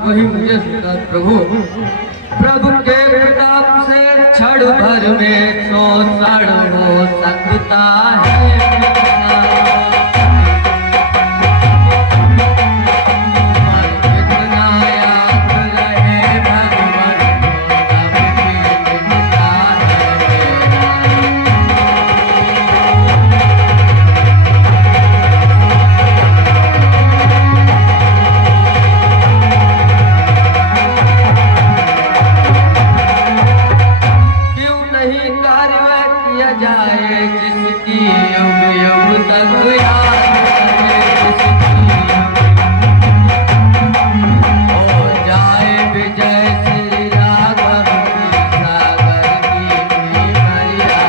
वही मुझे सुना प्रभु। प्रभु के प्रताप से क्षण भर में शोषण हो सकता है। जिसकी युग युग तक याद हो जाए विजय श्री राघव की सागर की मर्यादा।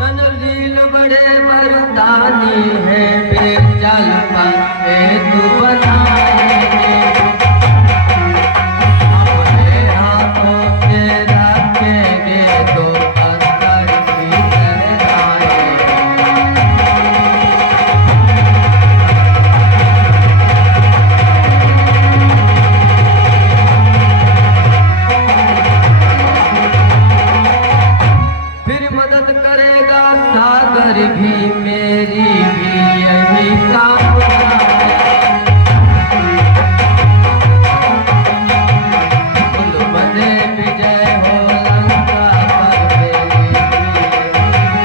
ननलील बड़े मर्दानी है बेचल पे तू बनाएंगे। अपने हाथों से रखेंगे तो पत्थर की लहराएंगे। फिर मदद करेगा सागर भी मेरी भी यही कामना है। कुल बदे विजय हो लंका पर मेरी भी यही कामना है।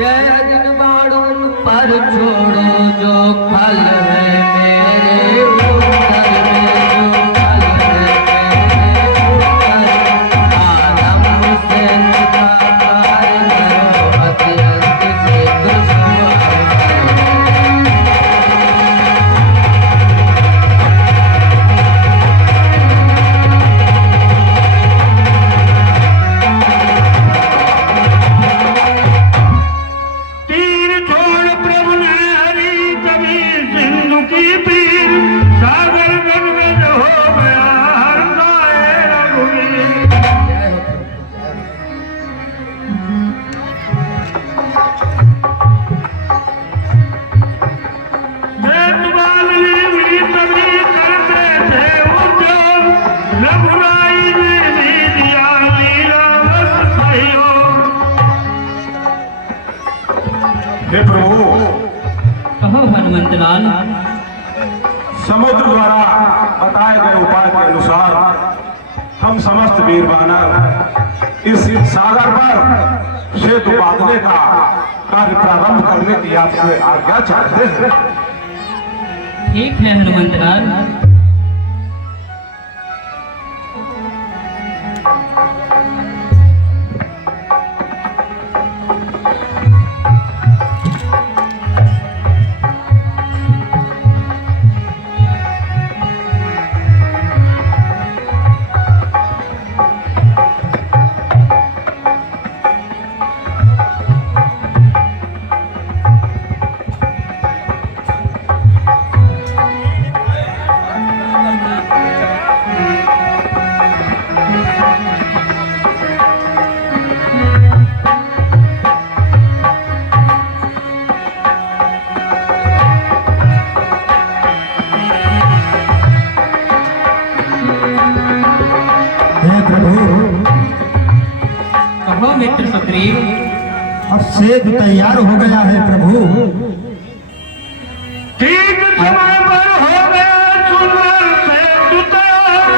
यह अग्नि बाणों पर छोड़ो जो फल है मेरे उत्तर में, जो फल है मेरे उत्तर। आरंभ से निराकार करो अत्यंत से दुष्वार। हे प्रभु, कहो हनुमंत लाल। समुद्र द्वारा बताए गए उपाय के अनुसार हम समस्त वीर बानर इस सागर पर सेतु बांधने का कार्य प्रारंभ करने की आपसे आज्ञा चाहते हैं। ठीक है हनुमंत लाल। कहो मित्र सुग्रीव। अब सेतु तैयार हो गया है प्रभु। ठीक समय पर हो गया सुंदर सेतु तैयार।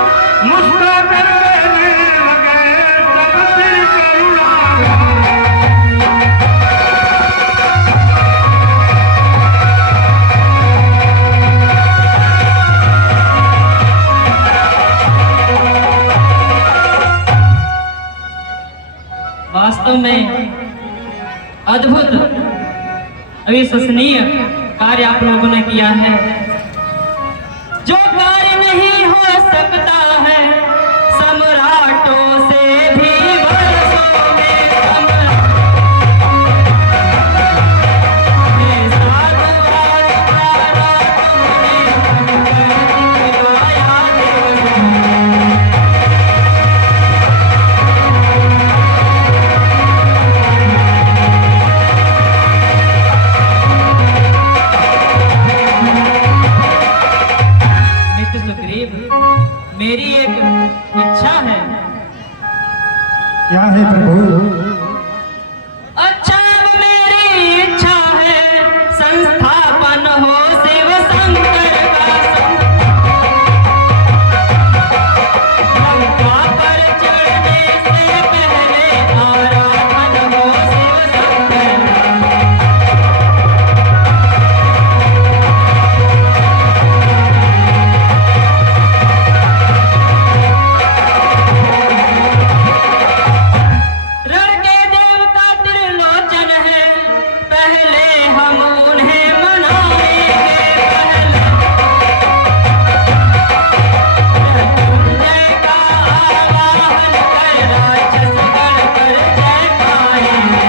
मुस्कुरा कर कहने लगे तब तेरी करुणा। वास्तव में अद्भुत अविश्वसनीय कार्य आप लोगों ने किया है। जो कार्य नहीं हो सकता है सम्राटों से भी क्या है प्रभु? अच्छा अब मेरी इच्छा है संस्थापन हो शिव शंकर का लंका पर चढ़ने से पहले आराधन हो शिव शंकर का। रण के देवता त्रिलोचन है पहले हम उन्हें मनाएंगे मृत्युंजय का आवाहन कर राक्षस गण पर जय पाएंगे।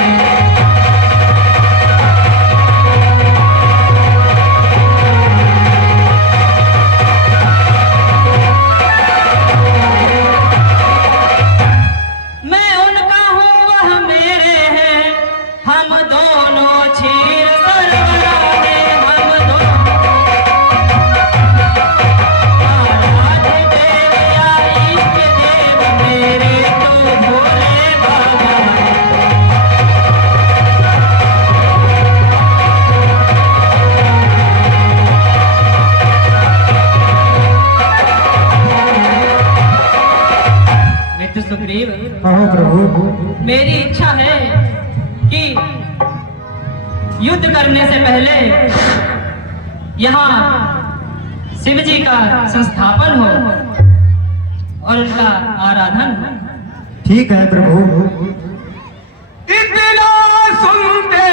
मैं उनका हूँ वह मेरे हैं हम दोनों क्षीर सरवरा हैं हम दोनों आराध्य देव या इष्ट देव मेरे तो भोले बाबा हैं। मित्र सुग्रीव, कहो प्रभु। मेरी इच्छा है कि युद्ध करने से पहले यहाँ शिव जी का संस्थापन हो और उनका आराधन हो। ठीक है प्रभु। इतना सुनते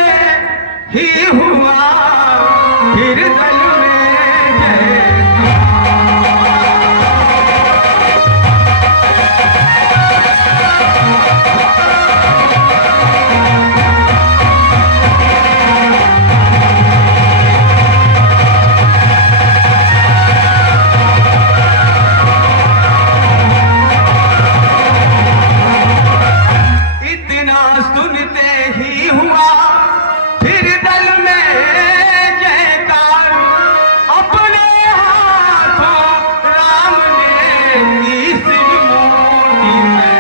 ही हुआ फिर दल में जय। इतना सुनते ही हुआ फिर दल में जयकार। अपने हाथों राम ने इस मोटी में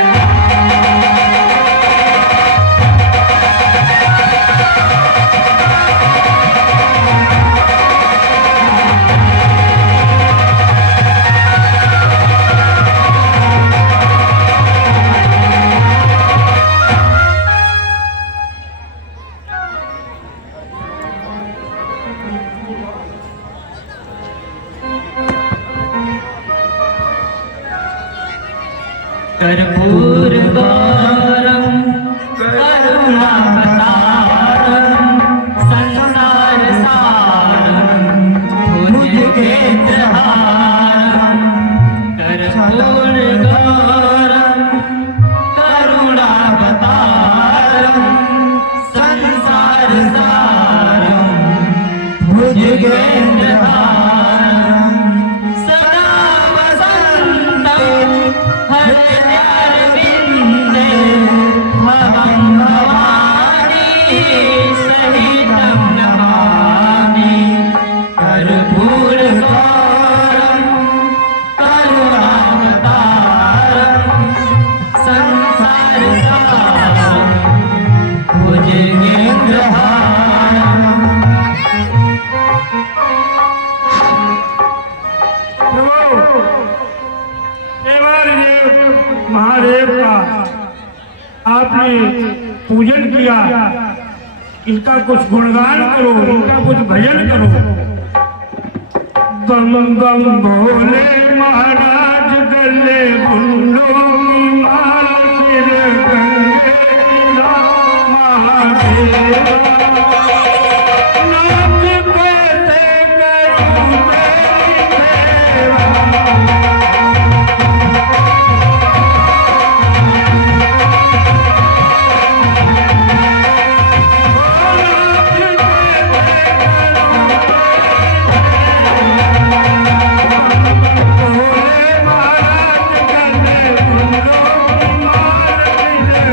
कर्पूर गौरम करुणावतारम संसार सारम भुजगेन्द्रहारम। कर्पूर गौरम करुणावतारम संसार सारम भुजगेन्द्रहारम। सदा वसन्तं हृदयारविन्दे भवं भवानी सहितं नमामि। कर्पूरगौरं करुणावतारं संसारसारं भुजगेन्द्रहारम्। देवादिदेव महादेव का आपने पूजन किया, इनका कुछ गुणगान करो, इनका कुछ भजन करो। बम बम भोले महाराज गले बुंडो माल सिर गंगे महादेव। नाथ कैसे करूं तेरी सेवा। भोले महाराज गले बुंडो माल सिर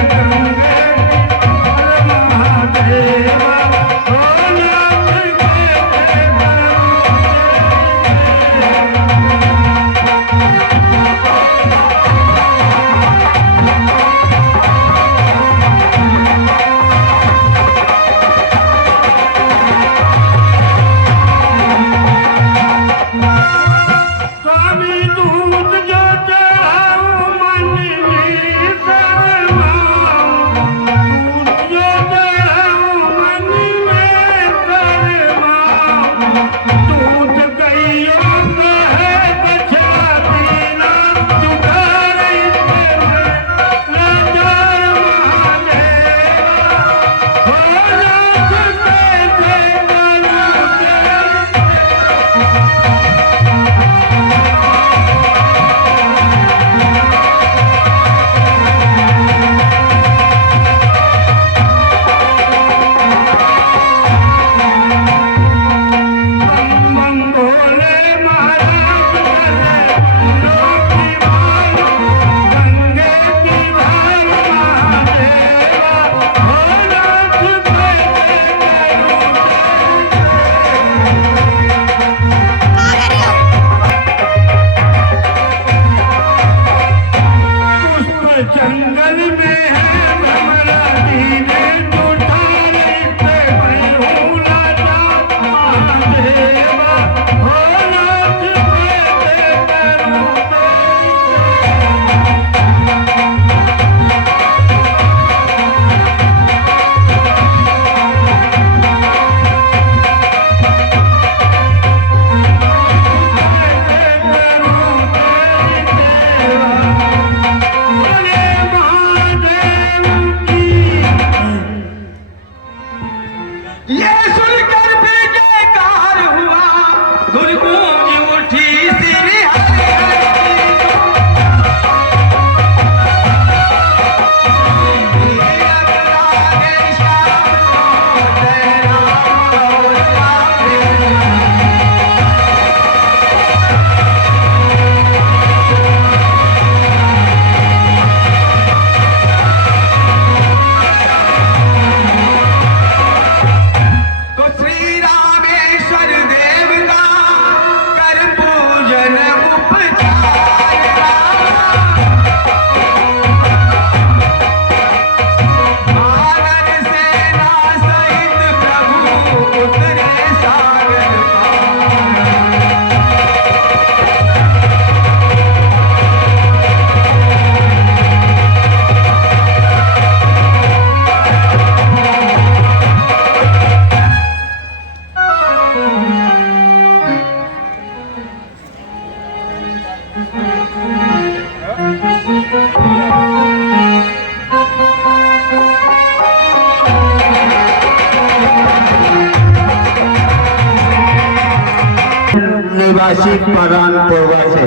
निवासी परानपुरवा से।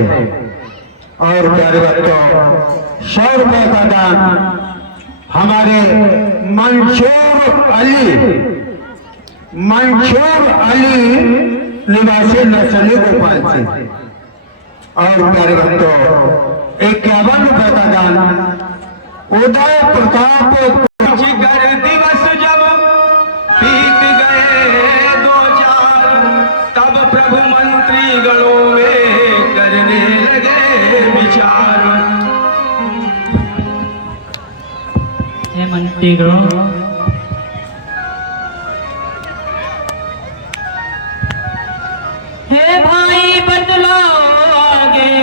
और प्यारे बच्चों, 100 रुपए का दान हमारे मंसूर अली निवासी नसली गोपाल से। और प्यारे बच्चों, 51 रुपए का दान उदय प्रताप जिगर दिवस जब बीत गए 2-4, तब प्रभु मंत्री गणों में करने लगे विचार। हे मंत्रीगणों, हे भाई बतलाओ आगे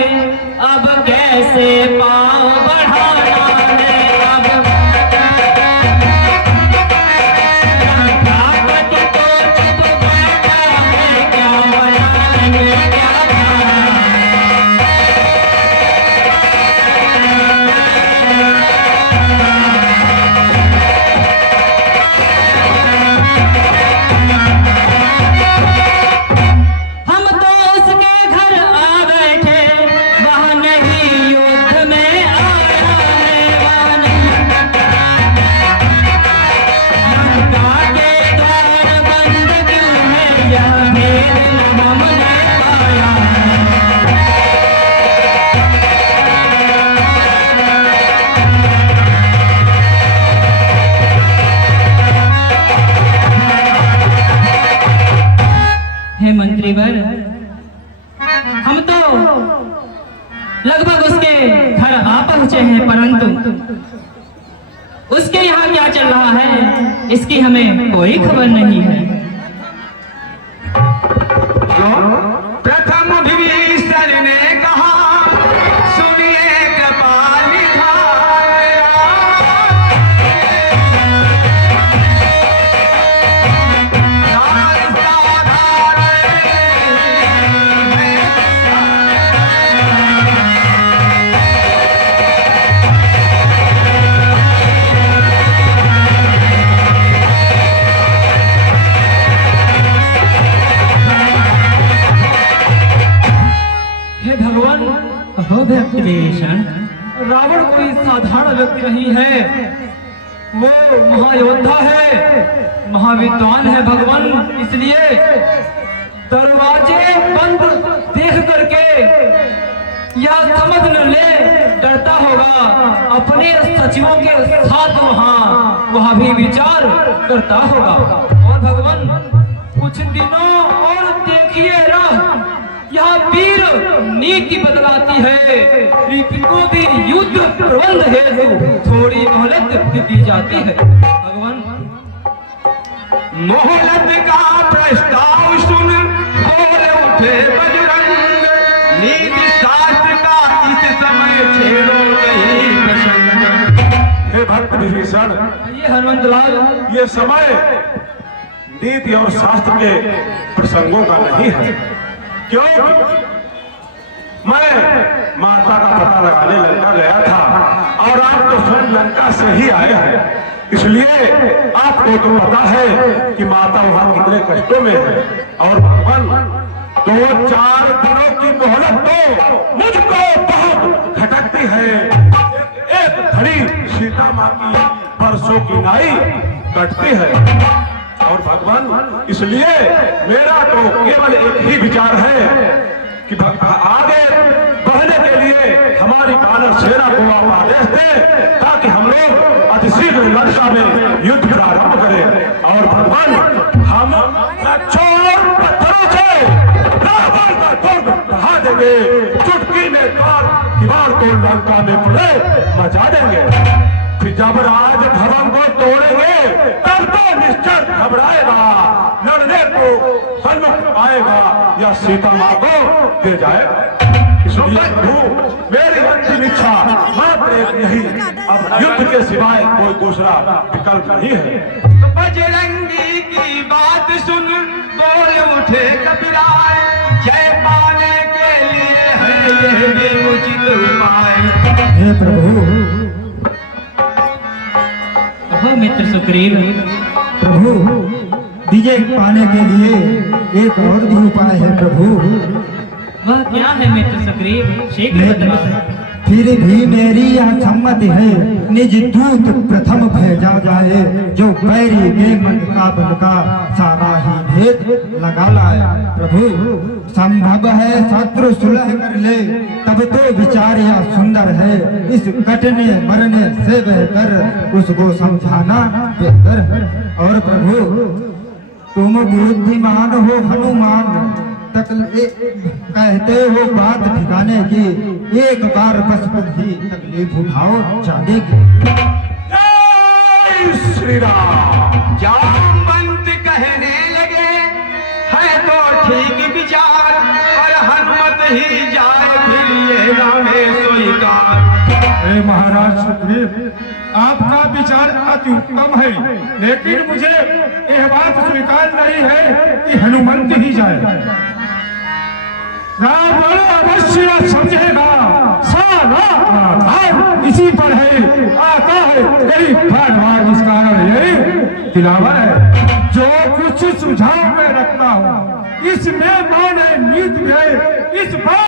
अब कैसे पाँव बढ़ाना है। अब ताकत तो चुप बैठा है, क्या बयान क्या हम तो उसके घर आ बैठे, वह नहीं युद्ध में आया है। वह नहीं लंका के द्वार बंद क्यों है, यह मेल हमने पाया है। हे मंत्रीवर, हम तो लगभग उसके घर आ पहुंचे हैं, परंतु उसके यहाँ क्या चल रहा है इसकी हमें कोई खबर नहीं है। प्रथम विभीषण ने कहा, सुनिए कृपाल हे भगवान, हो विभीषण, रावण कोई साधारण व्यक्ति नहीं है, वो महायोद्धा है, महाविद्वान है भगवान। इसलिए दरवाजे बंद देख करके यह समझ न ले, डरता होगा अपने सचिवों के साथ वहाँ भी विचार करता होगा। और भगवान, कुछ दिनों और देखिए ना, यह वीर नीति बदलाती है, इनको भी युद्ध प्रबंध हेतु थोड़ी मोहलत दी जाती है। भगवान, मोहलत का प्रस्ताव सुन बोल उठे बजरंग, नीति शास्त्र का इस समय छेड़ो नहीं प्रसंग। हे भक्त विभीषण, ये हनुमंत लाल, ये समय नीति और शास्त्र के प्रसंगों का नहीं है। क्यों? मैं माता का पता लगाने लंका गया था और आप तो स्वयं लंका से ही आए हैं, इसलिए आपको तो पता है कि माता वहां कितने कष्टों में है। और भगवान, 2-4 दिनों की मोहलत तो मुझको बहुत खटकती है। एक घड़ी सीता माँ की परसों की नाई कटती है। और भगवान, इसलिए मेरा तो केवल एक ही विचार है कि आगे बढ़ने के लिए हमारी वानर सेना को आप आदेश दें, ताकि हम लोग अतिशीघ्र लंका में युद्ध प्रारंभ करें। और भगवान, हम चोर पत्थरों से रावण का दुर्ग ढहा देंगे, चुटकी में दीवार को लंका में पूरे मचा देंगे। फिर जब राज भवन को तोड़ेंगे, तब तो निश्चय घबराएगा, लड़ने को सन्मुख आएगा या सीता माँ को दे जाएगा। इसलिए प्रभु, मेरी अंतिम इच्छा मात्र एक यही, अब युद्ध के सिवाय कोई दूसरा विकल्प नहीं है। तो बजरंगी की बात सुन बोल उठे कपिराय, जय पाने के लिए है यह भी उचित उपाय। हे प्रभु, हो मित्र सुग्रीव, प्रभु, विजय पाने के लिए एक और भी उपाय है प्रभु। वह क्या है मित्र सुग्रीव, शीघ्र बतला। फिर भी मेरी यह सम्मति है, निज दूत प्रथम भेजा जाए, जो बैरी के मन का बल का सारा ही भेद लगा लाए। प्रभु संभव है शत्रु सुलह कर ले, तब तो विचार यह सुंदर है, इस कटने मरने से बेहतर उसको समझाना बेहतर है। और प्रभु तुम बुद्धिमान हो हनुमान, कहते हो बात ठिकाने की, एक बार बस खुद ही तकलीफ उठाओ जानेगी। जय श्री राम। जामवंत कहने लगे है तो ठीक विचार, पर हनुमत ही जाए फिर ये नामे सोई कार। हे महाराज सुग्रीव, आपका विचार अति उत्तम है, लेकिन मुझे यह बात स्वीकार नहीं है कि हनुमंत ही जाए। रावण अवश्य समझेगा, सारा आधार इसी पर है, आता है यही बार इस कारण यही दिलावर है। जो कुछ सुझाव में रखता हूँ इसमें माने नीत गए, इस बात